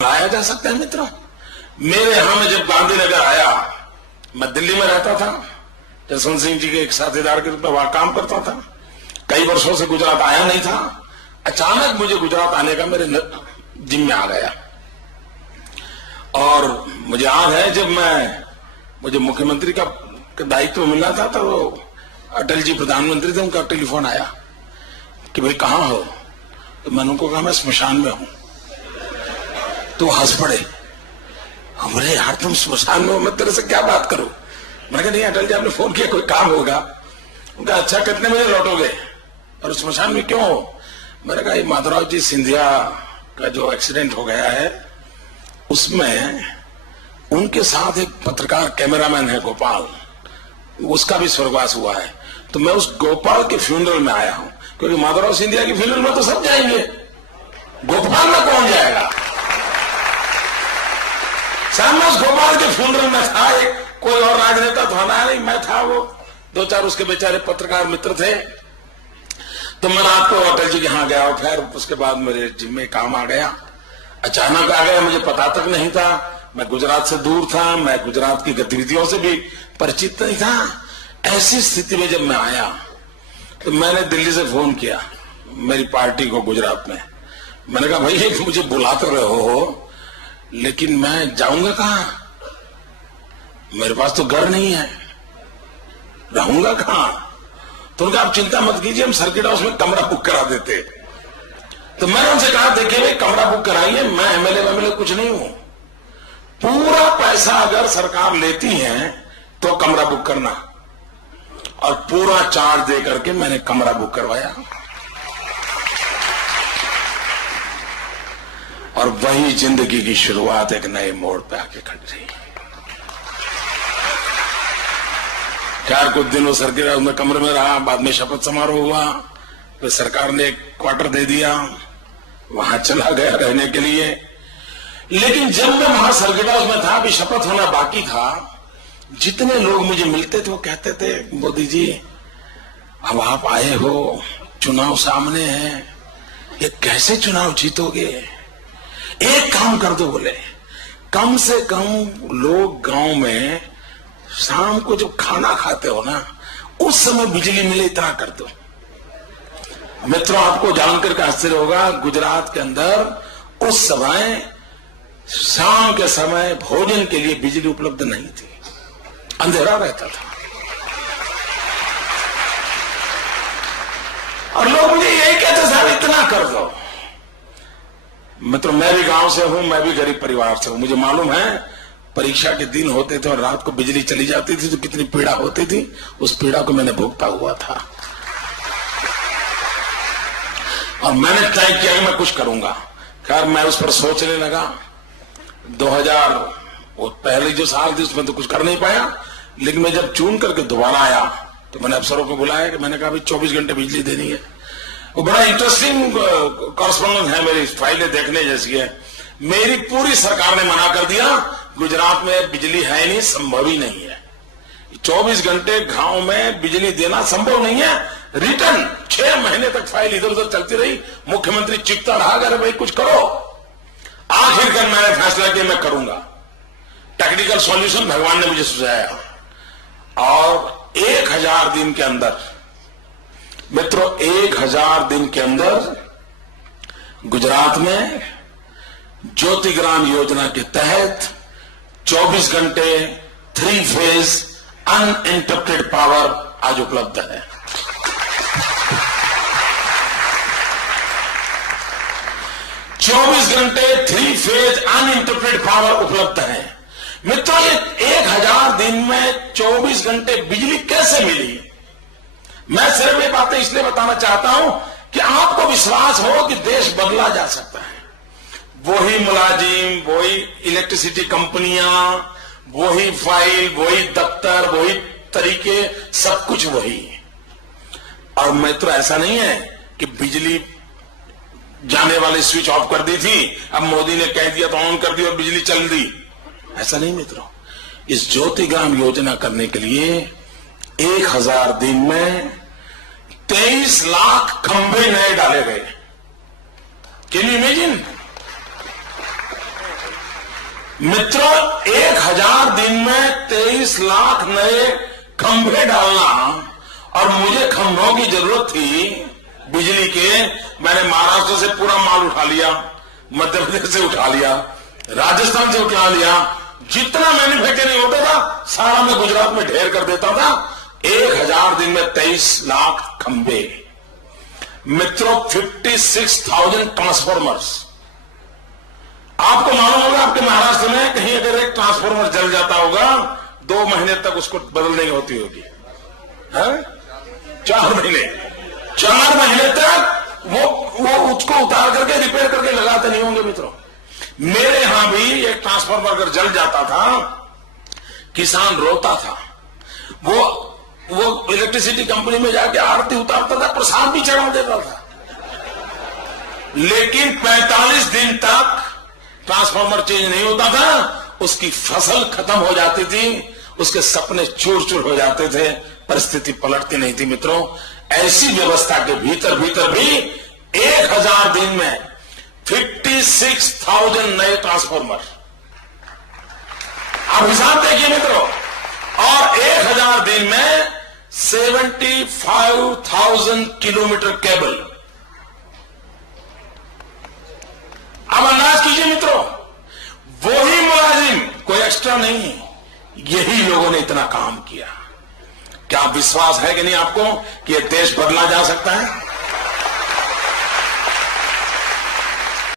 लाया जा सकता है मित्रों। मेरे यहां में जब गांधीनगर आया, मैं दिल्ली में रहता था, जसवंत सिंह जी के एक साथीदार के रूप में वहां काम करता था, कई वर्षों से गुजरात आया नहीं था। अचानक मुझे गुजरात आने का मेरे जिम्मे आ गया। और मुझे याद है जब मुझे मुख्यमंत्री का दायित्व मिला था तो अटल जी प्रधानमंत्री थे, उनका टेलीफोन आया कि भाई कहां हो, तो मैंने उनको कहा मैं स्मशान में हूं। तो हंस पड़े, हमरे यार तुम स्मशान में हो, मैं तेरे से क्या बात करूं। मैं कहा नहीं अटल जी आपने फोन किया, कोई काम होगा। उनका अच्छा कितने बजे लौटोगे और स्मशान में क्यों हो। मैंने कहा माधवराव जी सिंधिया का जो एक्सीडेंट हो गया है उसमें उनके साथ एक पत्रकार कैमरामैन है गोपाल, उसका भी स्वर्गवास हुआ है, तो मैं उस गोपाल के फ्यूनरल में आया हूं, क्योंकि माधवराव सिंधिया के फ्यूनरल में तो सब जाएंगे, गोपाल में कौन जाएगा। सामने उस गोपाल के फ्यूनरल में था, एक कोई और राजनेता तो आना नहीं, मैं था, वो दो चार उसके बेचारे पत्रकार मित्र थे। तो मैं रात को अटल जी के यहां गया और फिर उसके बाद मेरे जिम्मे काम आ गया, अचानक आ गया, मुझे पता तक नहीं था। मैं गुजरात से दूर था, मैं गुजरात की गतिविधियों से भी परिचित नहीं था। ऐसी स्थिति में जब मैं आया तो मैंने दिल्ली से फोन किया मेरी पार्टी को गुजरात में। मैंने कहा भाई मुझे बुलाते रहे हो लेकिन मैं जाऊंगा कहां, मेरे पास तो घर नहीं है, रहूंगा कहां। तो उनका आप चिंता मत कीजिए, हम सर्किट हाउस में कमरा बुक करा देते। तो मैंने उनसे कहा देखिए भाई कमरा बुक कराइए, मैं एमएलए कुछ नहीं हूं, पूरा पैसा अगर सरकार लेती है तो कमरा बुक करना, और पूरा चार्ज दे करके मैंने कमरा बुक करवाया। और वही जिंदगी की शुरुआत एक नए मोड़ पे आके खड़ी रही। खैर कुछ दिनों सर्किट हाउस में कमरे में रहा, बाद में शपथ समारोह हुआ, फिर सरकार ने एक क्वार्टर दे दिया, वहां चला गया रहने के लिए। लेकिन जब मैं वहां सर्किट हाउस में था, अभी शपथ होना बाकी था, जितने लोग मुझे मिलते थे वो कहते थे मोदी जी अब आप आए हो, चुनाव सामने है, ये कैसे चुनाव जीतोगे, एक काम कर दो, बोले कम से कम लोग गांव में शाम को जब खाना खाते हो ना उस समय बिजली मिले, इतना कर दो। मित्रों आपको जानकर के आश्चर्य होगा, गुजरात के अंदर उस समय शाम के समय भोजन के लिए बिजली उपलब्ध नहीं थी, अंधेरा रहता था। और लोग मुझे यही कहते साहब इतना कर दो। मित्रों मैं भी गांव से हूं, मैं भी गरीब परिवार से हूं, मुझे मालूम है परीक्षा के दिन होते थे और रात को बिजली चली जाती थी तो कितनी पीड़ा होती थी, उस पीड़ा को मैंने भुगता हुआ था। और मैंने तय किया कि मैं कुछ करूंगा। खैर मैं उस पर सोचने लगा। 2000 वो पहले जो साल थी उसमें तो कुछ कर नहीं पाया, लेकिन मैं जब चुन करके दोबारा आया तो मैंने अफसरों को बुलाया कि मैंने कहा भाई 24 घंटे बिजली देनी है। वो बड़ा इंटरेस्टिंग कॉरेस्पॉन्डेंस है, मेरी फाइलें देखने जैसी है। मेरी पूरी सरकार ने मना कर दिया, गुजरात में बिजली है नहीं, संभव ही नहीं है, 24 घंटे गांव में बिजली देना संभव नहीं है। रिटर्न 6 महीने तक फाइल इधर उधर चलती रही, मुख्यमंत्री चिपता रहा, अरे भाई कुछ करो। आखिरकार मैंने फैसला किया मैं करूंगा। टेक्निकल सॉल्यूशन भगवान ने मुझे सुझाया, और 1000 दिन के अंदर, मित्रों 1000 दिन के अंदर गुजरात में ज्योतिग्राम योजना के तहत 24 घंटे 3 फेज अनइंटरप्टेड पावर आज उपलब्ध है। चौबीस घंटे 3 फेज अनइंटरप्टेड पावर उपलब्ध है। मित्रों ये 1000 दिन में 24 घंटे बिजली कैसे मिली। मैं सिर्फ ये बातें इसलिए बताना चाहता हूं कि आपको विश्वास हो कि देश बदला जा सकता है। वही मुलाजिम, वही इलेक्ट्रिसिटी कंपनियां, वही फाइल, वही दफ्तर, वही तरीके, सब कुछ वही। और मित्रों ऐसा नहीं है कि बिजली जाने वाले स्विच ऑफ कर दी थी, अब मोदी ने कह दिया तो ऑन कर दी और बिजली चल दी, ऐसा नहीं मित्रों। इस ज्योतिग्राम योजना करने के लिए 1000 दिन में 23 लाख खंभे नए डाले गए। Can you imagine? मित्रों, 1000 दिन में 23 लाख नए खंभे डालना, और मुझे खंभों की जरूरत थी बिजली के। मैंने महाराष्ट्र से पूरा माल उठा लिया, मध्य प्रदेश से उठा लिया, राजस्थान से उठा लिया। जितना मैन्युफैक्चरिंग होता था सारा मैं गुजरात में ढेर कर देता था। 1000 दिन में 23 लाख खंभे। मित्रों, 56,000 ट्रांसफॉर्मर्स। आपको मालूम होगा, आपके महाराष्ट्र में कहीं अगर एक ट्रांसफॉर्मर जल जाता होगा 2 महीने तक उसको बदलने की होती होगी, है? 4 महीने तक वो उसको उतार करके रिपेयर करके लगाते नहीं होंगे। मित्रों, मेरे यहां भी एक ट्रांसफॉर्मर अगर जल जाता था, किसान रोता था। वो इलेक्ट्रिसिटी कंपनी में जाके आरती उतारता था, प्रसाद भी चढ़ा देता था, लेकिन 45 दिन तक ट्रांसफॉर्मर चेंज नहीं होता था। उसकी फसल खत्म हो जाती थी, उसके सपने चूर चूर हो जाते थे, परिस्थिति पलटती नहीं थी। मित्रों, ऐसी व्यवस्था के भीतर भीतर भी 1000 दिन में 56,000 नए ट्रांसफॉर्मर। आप हिसाब देखिए मित्रों, और 1000 दिन में 75,000 किलोमीटर केबल। अब अंदाज कीजिए मित्रों, वही मुलाजिम, कोई एक्स्ट्रा नहीं, यही लोगों ने इतना काम किया। क्या विश्वास है कि नहीं आपको कि यह देश बदला जा सकता है?